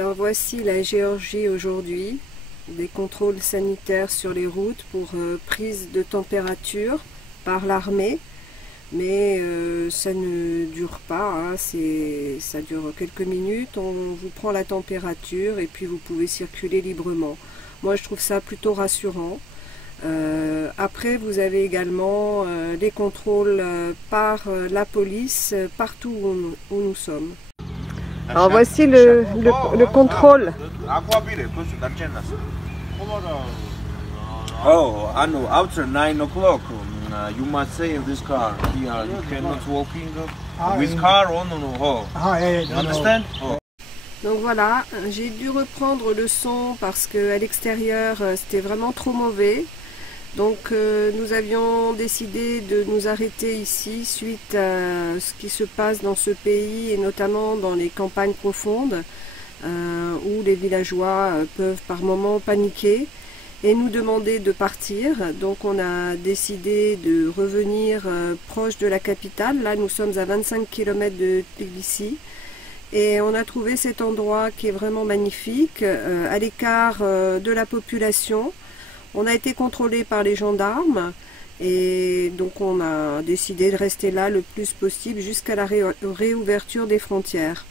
Alors voici la Géorgie aujourd'hui, des contrôles sanitaires sur les routes pour prise de température par l'armée, mais ça ne dure pas, hein, ça dure quelques minutes, on vous prend la température et puis vous pouvez circuler librement. Moi je trouve ça plutôt rassurant. Après vous avez également les contrôles par la police partout où nous sommes. Alors voici le contrôle. Oh, I know. After 9 o'clock, you must say in this car. Here, you cannot walking with car on. Oh. You understand? Oh. Donc voilà, j'ai dû reprendre le son parce qu'à l'extérieur c'était vraiment trop mauvais. Donc nous avions décidé de nous arrêter ici suite à ce qui se passe dans ce pays et notamment dans les campagnes profondes où les villageois peuvent par moments paniquer et nous demander de partir. Donc on a décidé de revenir proche de la capitale. Là nous sommes à 25 km de Tbilissi. Et on a trouvé cet endroit qui est vraiment magnifique, à l'écart de la population. On a été contrôlé par les gendarmes et donc on a décidé de rester là le plus possible jusqu'à la réouverture des frontières.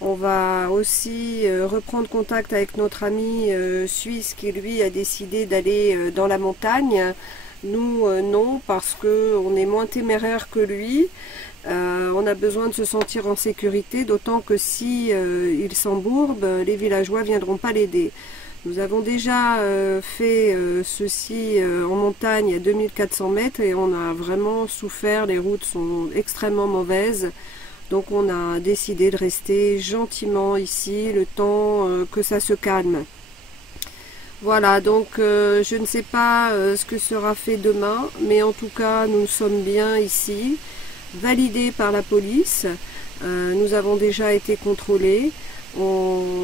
On va aussi reprendre contact avec notre ami suisse qui lui a décidé d'aller dans la montagne. Nous non, parce qu'on est moins téméraire que lui. On a besoin de se sentir en sécurité, d'autant que si il s'embourbe, les villageois ne viendront pas l'aider. Nous avons déjà fait ceci en montagne à 2400 mètres et on a vraiment souffert, les routes sont extrêmement mauvaises. Donc on a décidé de rester gentiment ici le temps que ça se calme. Voilà, donc je ne sais pas ce que sera fait demain, mais en tout cas nous sommes bien ici, validés par la police. Nous avons déjà été contrôlés.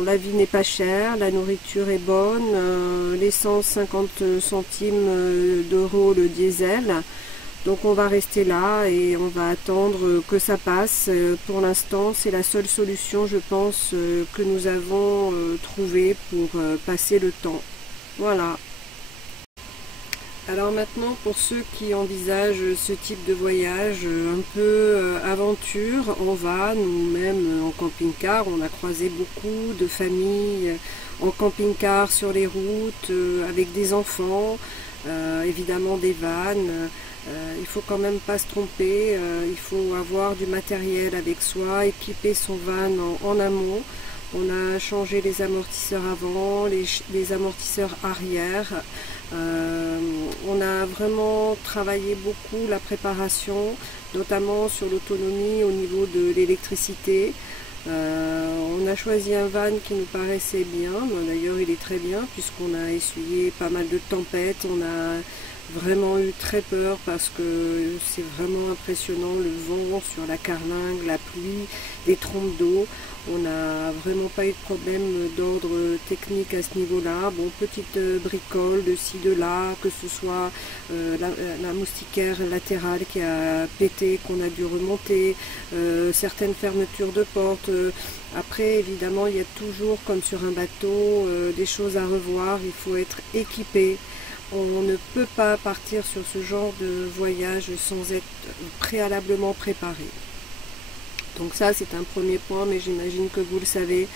La vie n'est pas chère, la nourriture est bonne, l'essence 50 centimes d'euros le diesel. Donc on va rester là et on va attendre que ça passe. Pour l'instant, c'est la seule solution, je pense, que nous avons trouvée pour passer le temps. Voilà. Alors maintenant, pour ceux qui envisagent ce type de voyage un peu aventure, on va nous-mêmes en camping-car. On a croisé beaucoup de familles en camping-car sur les routes avec des enfants, évidemment des vannes. Il faut quand même pas se tromper, il faut avoir du matériel avec soi, équiper son van en amont. On a changé les amortisseurs avant, les amortisseurs arrière. On a vraiment travaillé beaucoup la préparation, notamment sur l'autonomie au niveau de l'électricité. On a choisi un van qui nous paraissait bien, d'ailleurs il est très bien puisqu'on a essuyé pas mal de tempêtes, on a vraiment eu très peur parce que c'est vraiment impressionnant, le vent sur la carlingue, la pluie, des trompes d'eau. On n'a vraiment pas eu de problème d'ordre technique à ce niveau-là. Bon, petite bricole de ci, de là, que ce soit la moustiquaire latérale qui a pété, qu'on a dû remonter, certaines fermetures de portes. Après, évidemment, il y a toujours, comme sur un bateau, des choses à revoir. Il faut être équipé. On ne peut pas partir sur ce genre de voyage sans être préalablement préparé. Donc ça c'est un premier point, mais j'imagine que vous le savez.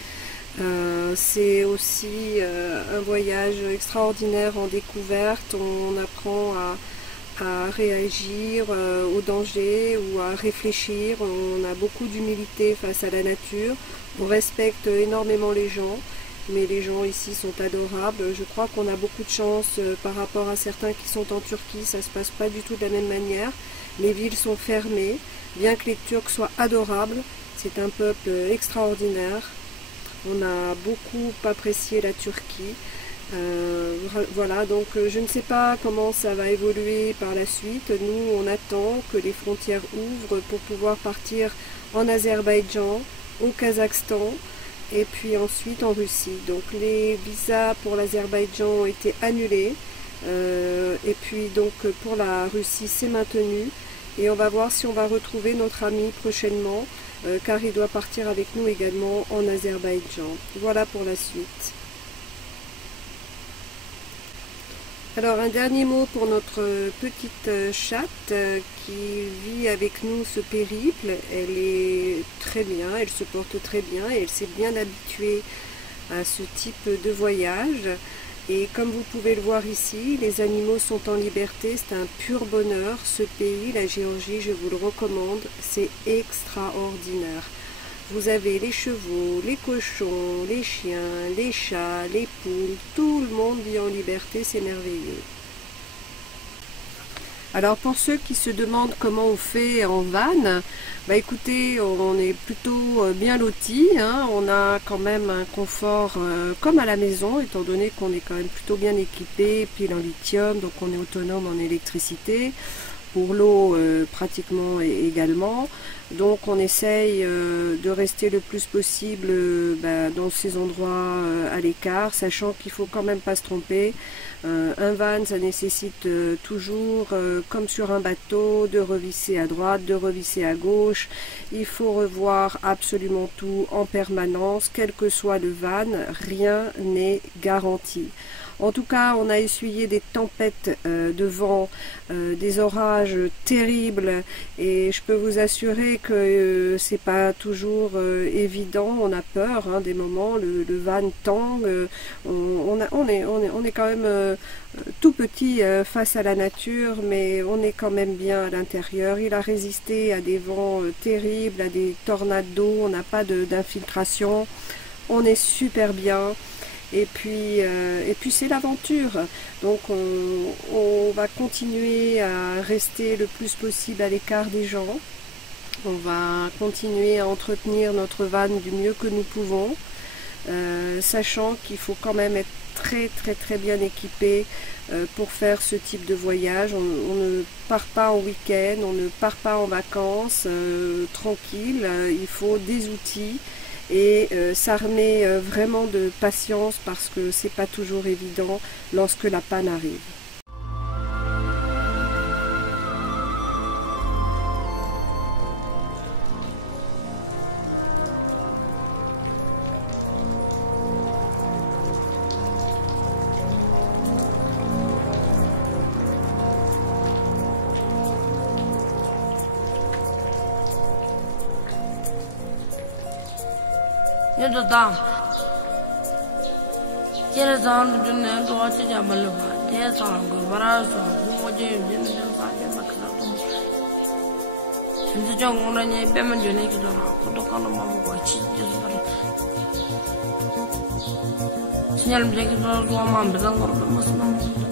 C'est aussi un voyage extraordinaire en découverte. On apprend à réagir au danger ou à réfléchir. On a beaucoup d'humilité face à la nature. On respecte énormément les gens. Mais les gens ici sont adorables. Je crois qu'on a beaucoup de chance par rapport à certains qui sont en Turquie. Ça ne se passe pas du tout de la même manière. Les villes sont fermées. Bien que les Turcs soient adorables, c'est un peuple extraordinaire. On a beaucoup apprécié la Turquie. Voilà, donc je ne sais pas comment ça va évoluer par la suite. Nous, on attend que les frontières ouvrent pour pouvoir partir en Azerbaïdjan, au Kazakhstan et puis ensuite en Russie. Donc les visas pour l'Azerbaïdjan ont été annulés et puis donc pour la Russie c'est maintenu. Et on va voir si on va retrouver notre ami prochainement. car il doit partir avec nous également en Azerbaïdjan. Voilà pour la suite. Alors un dernier mot pour notre petite chatte qui vit avec nous ce périple. Elle est très bien, elle se porte très bien et elle s'est bien habituée à ce type de voyage. Et comme vous pouvez le voir ici, les animaux sont en liberté, c'est un pur bonheur. Ce pays, la Géorgie, je vous le recommande, c'est extraordinaire. Vous avez les chevaux, les cochons, les chiens, les chats, les poules, tout le monde vit en liberté, c'est merveilleux. Alors pour ceux qui se demandent comment on fait en van, bah écoutez, on est plutôt bien lotis, hein. On a quand même un confort comme à la maison, étant donné qu'on est quand même plutôt bien équipé, pile en lithium, donc on est autonome en électricité. Pour l'eau pratiquement également. Donc on essaye de rester le plus possible dans ces endroits à l'écart, sachant qu'il faut quand même pas se tromper. Un van, ça nécessite toujours, comme sur un bateau, de revisser à droite, de revisser à gauche. Il faut revoir absolument tout en permanence, quel que soit le van, rien n'est garanti. En tout cas, on a essuyé des tempêtes de vent, des orages terribles, et je peux vous assurer que c'est pas toujours évident. On a peur hein, des moments, le van tangue. On est quand même tout petit face à la nature, mais on est quand même bien à l'intérieur. Il a résisté à des vents terribles, à des tornades d'eau. On n'a pas d'infiltration. On est super bien. Et puis c'est l'aventure, donc on va continuer à rester le plus possible à l'écart des gens, on va continuer à entretenir notre van du mieux que nous pouvons, sachant qu'il faut quand même être très bien équipé pour faire ce type de voyage. On ne part pas en week-end, on ne part pas en vacances tranquille, il faut des outils. Et s'armer vraiment de patience parce que c'est pas toujours évident lorsque la panne arrive. You're the dumb. Get on the net to watch it. I'm a lover. There's on good, but I was who would you do? Since the young woman, you better do naked on a photo column of what she just. Signal break it was one man, but I'm going to